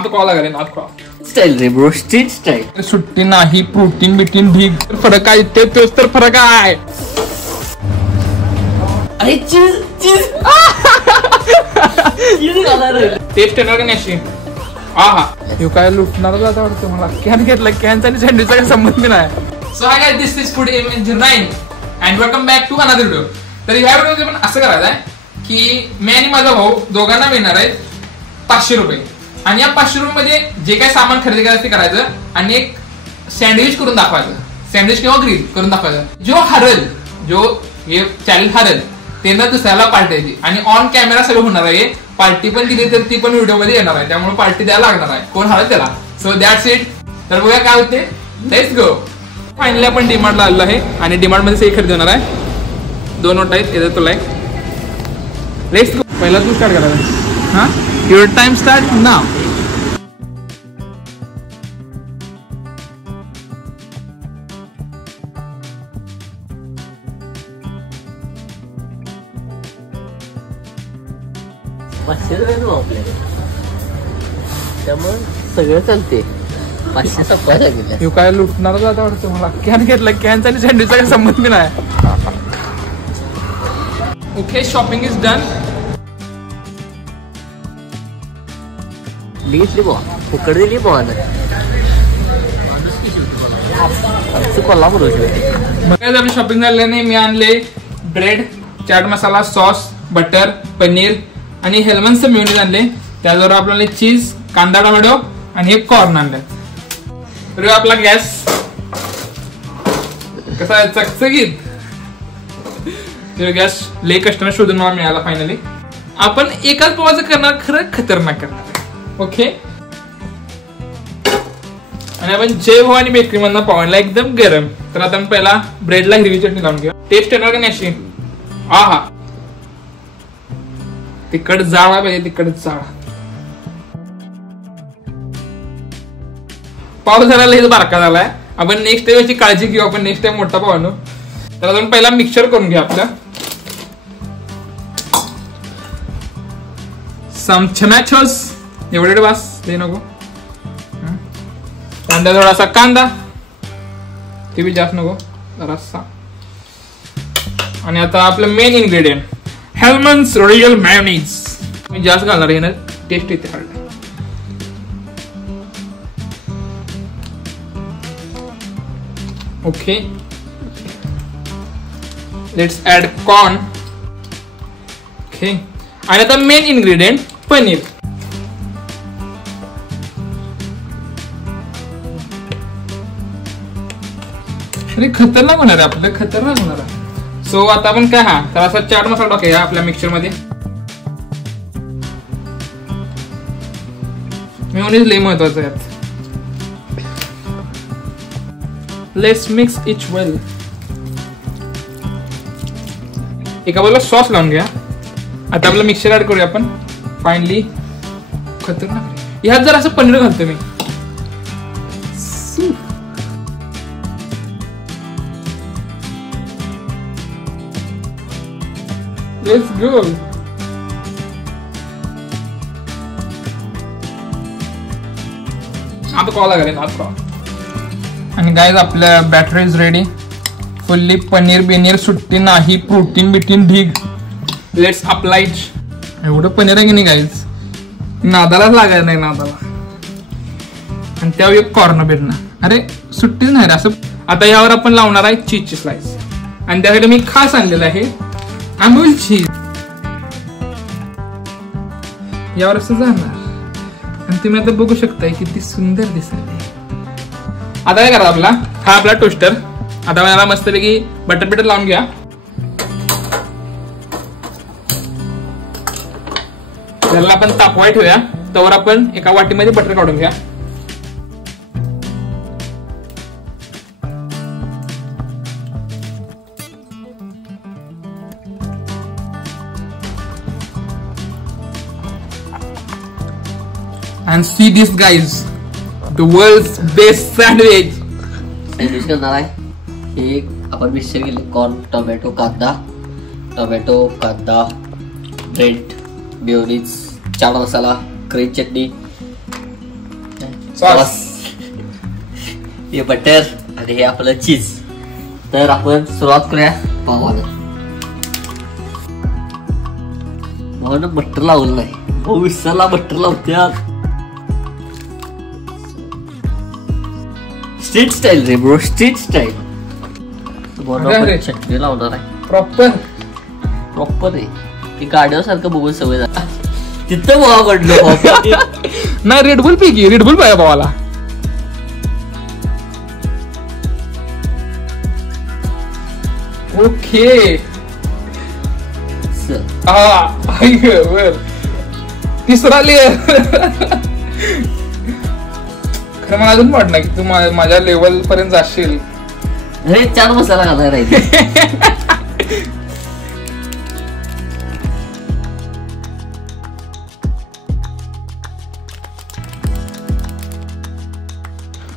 आता कॉल लागेल आता स्टाईल रे ब्रो, स्ट्रीट स्टाईल. सुट्टी नाही, प्रोटीन बिटीन ढीग. फरक आहे तोच तर फरक आहे. अरे चीज चीज टेस्ट येणार का नाही अशी? हा हे काय लुटणार जाता वाटतं मला. कॅन घेतला, कॅनचा आणि सँडविचचा काही संबंध नाही. So hi guys, this is food image 9 and welcome back to another video. तर ह्या व्हिडिओमध्ये पण असं करायचं आहे की मी आणि माझा भाऊ दोघांना मिळणार आहेत 500 रुपये. आणि या 500 रुपये मध्ये जे काही सामान खरेदी करायचं ते करायचं आणि एक सँडविच करून दाखवायचं. सँडविच किंवा ग्रिल करून दाखवायचं. जो हरेल, जो हे चॅलेंज हरेल त्यांना दुसऱ्याला पार्टी द्यायची. आणि ऑन कॅमेरा सगळं होणार आहे. पार्टी पण दिली तर ती पण व्हिडिओ मध्ये येणार आहे, त्यामुळे पार्टी द्यायला लागणार आहे. कोण हरेल त्याला. So that's it. तर बघूया काय होते. Let's go. फायनली आपण डीमार्टला आलेलो आहे आणि डीमार्ट मध्ये सही खरेदी होणार आहे. 2 नोट आहेत, येतात तुला. Let's go. पहिला तू स्टार्ट करायचा. हा, युअर टाइम स्टार्ट नाव. आपल्याकडे त्यामुळे सगळं चालते. 500 सपवायला गेले. हे काय लुटणार जाता वाटतं मला. कॅन घेतला, कॅनचा आणि सँडविचचा काही संबंध नाही. Okay, shopping is done. दिली बॉ फुकट दिली बॉ कोल्हापूर. काय आपली शॉपिंग झाल्याने मी आणले bread, chaat masala, sauce, butter, paneer आणि हेल्मनचं मेयोनीज आणले. त्याचबरोबर आपल्याला चीज, कांदा, टोमॅटो आणि एक कॉर्न आणले. तर आपला गॅस कसा आहे, चकचकीत. गॅस ले कस्टमर शोधून मला मिळाला फायनली. आपण एकाच पोहाचं करणार, खरं खतरनाक करणार. ओके. आणि आपण जय भवानी बेकरी मधून पावणला एकदम गरम. तर आता आपण पहिला ब्रेडला हिरवी चटणी लावून घेऊ. टेस्ट येणार का नाही अशी? हा, तिखट जाळा पाहिजे, तिखट जाळा. पाव झाला हे बारका झालाय. आपण नेक्स्ट टाइम याची काळजी घेऊ. आपण नेक्स्ट टाइम मोठा पाव आणू. तर आपण पहिला मिक्सर करून घेऊ आपलं. सम टोमॅटोज, एवढे बस, ते नको. कांदा, थोडासा कांदा, ते बी जास्त नको, जरासा. आणि आता आपलं main ingredient Hellmann's royal mayonnaise. मी जास्त घालणार आहे ना, टेस्ट येते. Okay, let's add corn. Okay, आणि आता मेन इन्ग्रेडियंट पनीर. अरे खतरनाक होणार आहे आपलं, खतरनाक होणार आहे. सो आता आपण काय, हा तर असा चाट मसाला टाकूया आपल्या मिक्सर मध्ये. मेयोनीज लय महत्वाचं आहे. लेट्स मिक्स इट वेल. एका बाजूला सॉस लावून घ्या. आता आपलं मिक्सर ऍड करूया आपण. फायनली खतरनाक. ह्यात जर असं पनीर घालतो मी. Let's go. आता कॉल लागेल आता. आणि गाइस, आपल्या batter is ready. Fully paneer बिनीर सुट्टी नाही, प्रोटीन बिटीन ढीग. Let's apply. एवढं पनीर आहे की नाही गाइस, नादालाच लागायला नाही नादाला. आणि त्यावर एक कॉर्न बिरणं. अरे सुट्टीच नाही असं. आता यावर आपण लावणार आहे चीजची स्लाइस. आणि त्यासाठी मी खास आणलेलं आहे अमूल चीज. यावर असं जाणार. आणि तुम्ही आता बघू शकताय किती सुंदर दिसत. आता काय करा, आपला हा आपला टोस्टर. आता मला मस्तपैकी बटर बिटर लावून घ्या. त्याला आपण तापवाय ठेवूया. त्यावर आपण एका वाटीमध्ये बटर काढून घ्या. And see this guys, the world's best sandwich. Sandwich करणार आहे. हे आपण मिक्सर केले. कॉर्न, टोमॅटो, कांदा, bread, mayonnaise, chaat masala, green चटणी, सॉस. हे बटर आणि हे आपलं चीज. तर आपण सुरुवात करूया भावानं. भावानं बटर लावलं नाही. भाऊ विसरला बटर लावत्यात. स्ट्रीट स्टाईल रे ब्रो, स्ट्रीट स्टाईल. चटणी लावणार आहे प्रॉपर आहे. ती गाड्या सारखं बघून सवय झाला. तिथं भावा कडलं नाही. रेडबुल पी की, रेडबुल पाहिजे भावाला. ओके. तिसरा लेअर. खरं मला अजून वाटत नाही की तू माझ्या लेवल पर्यंत जाशील. हे 4 मसाला घालायला राहील.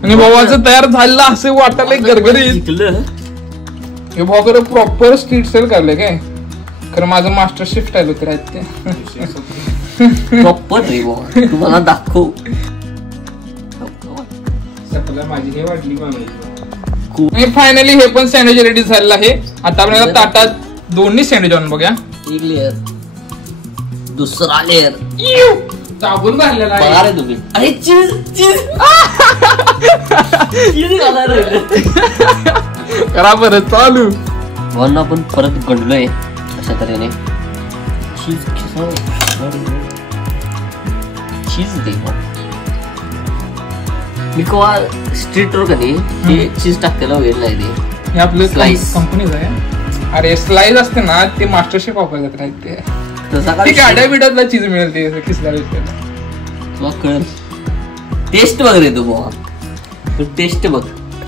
आणि भावाचं तयार झालेलं असं वाटायला गरगरीत. हे भाऊ खरं प्रॉपर स्ट्रीट स्टाईल काढले काय. खरं माझं मास्टर शेफ स्टाईल होते राहते. प्रॉपर रे भाऊ, तुम्हाला दाखव. माझी हे वाटली. फायनली हे पण सँडविच रेडी झालेलं आहे. आता आपण याला ताटात दोन्ही सँडविच आणून बघूया. एक लेअर, दुसरा लेअर दाबून घाललेला आहे. अरे तुम्ही अरे चीज चीज चीज घालायला करा परत चालू. म्हणून आपण परत गंडलोय अशा तऱ्हेने. चीज चीज दे. मी कवा स्ट्रीटवर कधी हे चीज टाकायला वेळ नाही. हे आपलं स्लाइस कंपनीच आहे. अरे स्लाइस असते ना ते मास्टर शेफ वापरतात राहते. गाड्या बिड्यातला चीज मिळते किसल्या. टेस्ट बघ रे तू बाबा, टेस्ट बघ.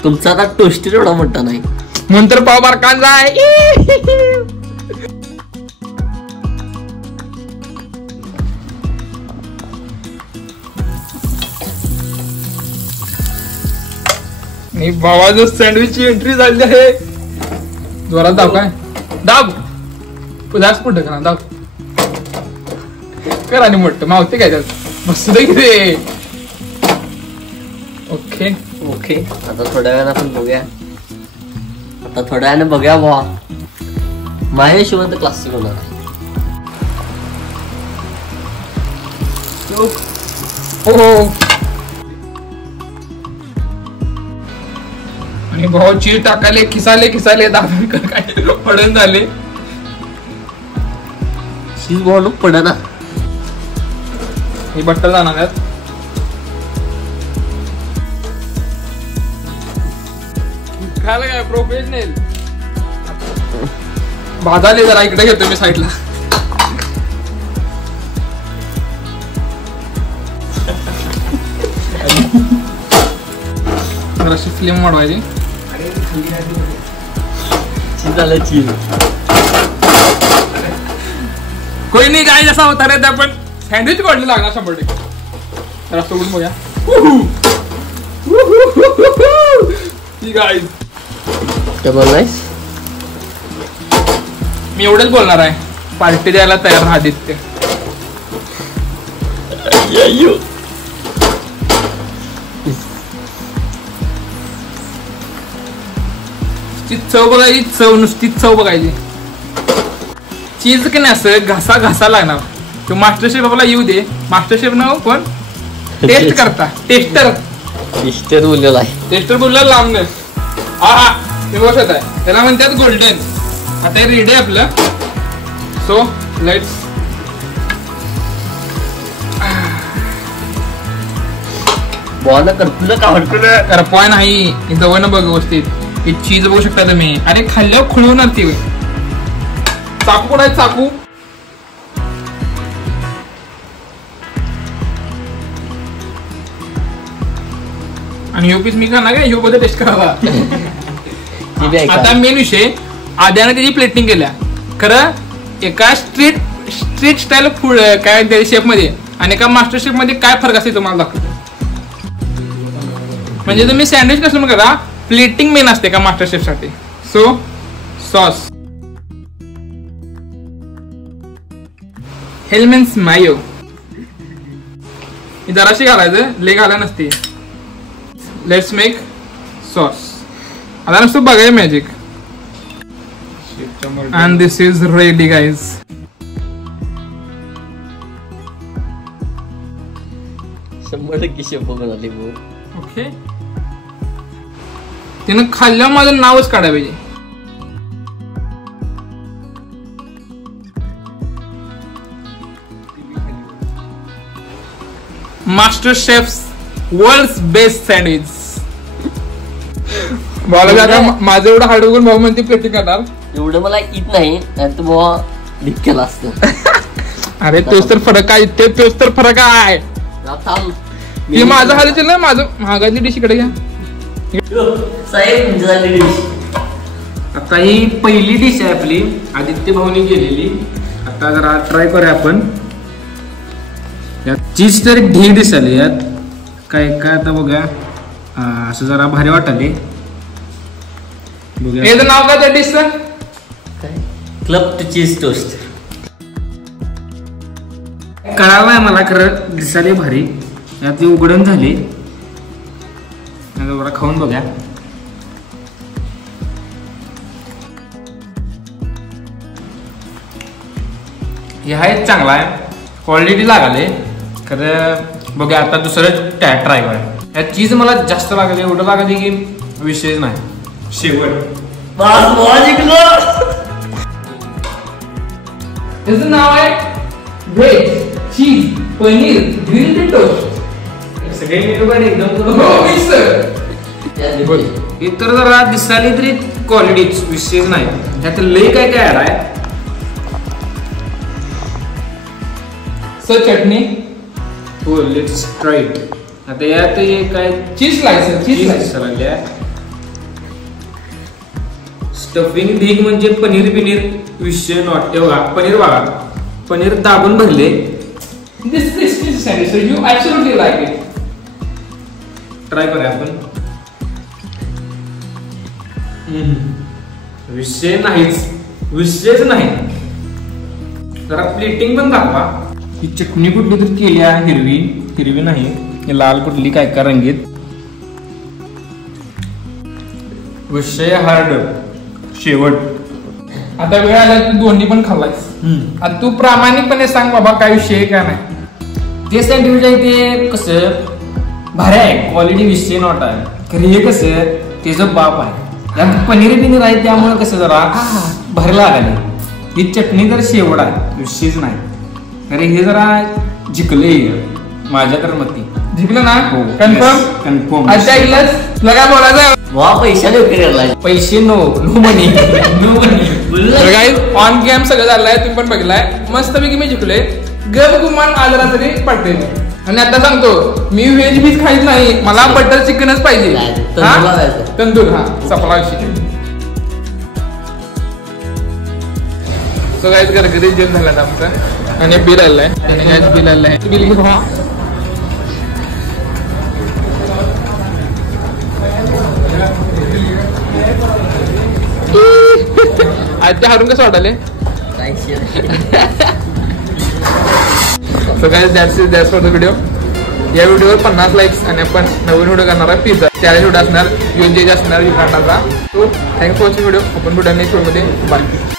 तुमचा आता टोस्टेड एवढा मोठा नाही. नंतर पाव बारकांचा आहे. भावाचं सँडविचची एंट्री झाली आहे. जोरात दाब काय दाब. जास्त मोठं करा दाब. कर आणि मोठं मावते काय त्यात बसू दे किती. Okay okay. आता थोड्या वेळानं आपण बघूया. आता थोड्या वेळानं बघूया भावा. माझ्या शिवाय तर क्लासिक होणार आहे. हो. आणि भाऊ चीज टाकाले खिसाले दाबून काय पडून झाले. चीज भाऊ पड ना. हे बटर जाणार आहेत. खायला काय प्रोफेशनल. भाजाले जरा इकडे घेतो मी साईडला. जराशी फ्लेम वाढवायची. चीज आलं चीज. कोई नाही काय जसा होता रे. आपण सँडविच काढले लागणार 100%. जरा सोडून बघूया. मी एवढंच बोलणार आहे. पार्टी द्यायला तयार राहा आदित्य. चव बघायची. चव नुसती चव बघायची. चीज की नाही असं घासा लागणार. तो मास्टर शेफ आपला येऊ दे. मास्टर शेफ ना कोण टेस्ट करता. टेस्टर बोललेला आहे. टेस्टर बोललेला लांब. हा हे बसत आहे. त्याला म्हणतात गोल्डन. आता हे रेडी आहे आपलं. So let's. बॉल करतो का करपॉय नाही. जवळ बघ व्यवस्थित. हे चीज बघू शकता तुम्ही. अरे खाल्ल्यावर खुळवणार ती. चाकू कुठं आहे चाकू. आणि ह्यो पीस मी खाणार काय. ह्यो बद्दल टेस्ट करावा. आता मेन विषय. आद्याने त्याची प्लेटिंग केल्या. खरं एका स्ट्रीट स्टाईल फूड काय शेफ मध्ये आणि एका मास्टर शेफ मध्ये काय फरक असते तुम्हाला दाखवतो. म्हणजे तुम्ही सँडविच कसं करा. प्लेटिंग मेन असते का मास्टर शेफ साठी. सो सॉस हेलमेन्स मायो जराशी घालायचं. ले घाला नसते. Let's make sauce. आता नुसतं बघाय magic. And this is ready guys. Chef बनवली. ओके, तिनं खाल्ल्यावर माझं नावच काढायला पाहिजे. Master chef's world's best sandwich. भावाला आता माझं एवढं हार्ड बघून भाऊ म्हणते प्लेटिंग करणार. एवढं मला येत नाही तू भावा लीक केला असतं. अरे तोच तर फरक आहे. तोच तर फरक आहे. हे माझं हाल ना, माझं महागातली डिश इकडे घ्या. आता ही पहिली डिश आहे आपली, आदित्य भाऊनी केलेली. आता जरा ट्राय करूया आपण. यात चीज तर ढीग दिसली. यात काय काय आता बघा, असं जरा भारी वाटले. याचं नाव काय त्या डिशचं? Club two cheese toast. कळालं आहे मला, खरं दिसाले भारी. यात उघडण झाली. जरा खाऊन बघा. हे आहे चांगला आहे, क्वालिटी लागले खरं. बघा आता दुसरं ट्राय करा. यात चीज मला जास्त लागले, एवढं लागले की विषय नाही. शेवट त्याचं नाव आहे veg cheese paneer grilled toast. सगळे मेनू कार्ड एकदम इतर जरा दिसाली तरी क्वालिटीच विषय नाही. त्यात लय काय काय ऍड आहे. चटणी. हो, लेट्स ट्राय इट. आता यात काय चीज स्लाइस. स्टफिंग ढीग म्हणजे पनीर बिनीर विषय नॉट. तेव्हा पनीर बघा, पनीर दाबून भरले. This is sandwich, so you absolutely like it. Try करूया आपण. विषय विषयच नाही. जरा प्लेटिंग पण दाखवा. ही चटणी कुठली तर केली आहे, हिरवी नाही, लाल कुठली काय काय रंगीत. विषय हार्ड. शेवट. आता वेळ आला तू दोन्ही पण खाल्लायस. आता तू प्रामाणिकपणे सांग बाबा काय विषय काय नाही. ते सँडविच आहे ते कसं भारी आहे, क्वालिटी विषय नॉट आहे. खरं हे कसं त्याचं बाप आहे. यात पनीर बिनीर आहे त्यामुळे कसं जरा भारी लागले. ही चटणी तर शेवट आहे, विषयच नाही. अरे हे जरा जिंकले माझ्या तर मती. जिंकलं ना? कन्फर्म. अच्छा तुला काय बोलायचं? पैसे नो मनी. ऑन गेम सगळं झालंय, तुम्ही पण बघलाय. मस्त पैकी मी जिंकले. गप गुमान आजरा तरी पडते. आणि आता सांगतो मी व्हेज बीज खाईत नाही, मला बटर चिकनच पाहिजे. तंदूर. हा सपला विषय. सो गाईज घरगरी जेवण झालं आमचं आणि बिल आलंय. आणि गाईज बिल आलंय. बिल घे भावा. आज हारून कसं वाटाले? So guys that's for the video. या व्हिडिओवर 50 लाईक्स आणि आपण नवीन व्हिडिओ करणार आहे पिझ्झा. चॅलेंज व्हिडिओ असणार, UNJ असणार युकांडाचा. So thanks for watching video. आपण व्हिडिओ नेक्स्ट व्हिडिओमध्ये बाय.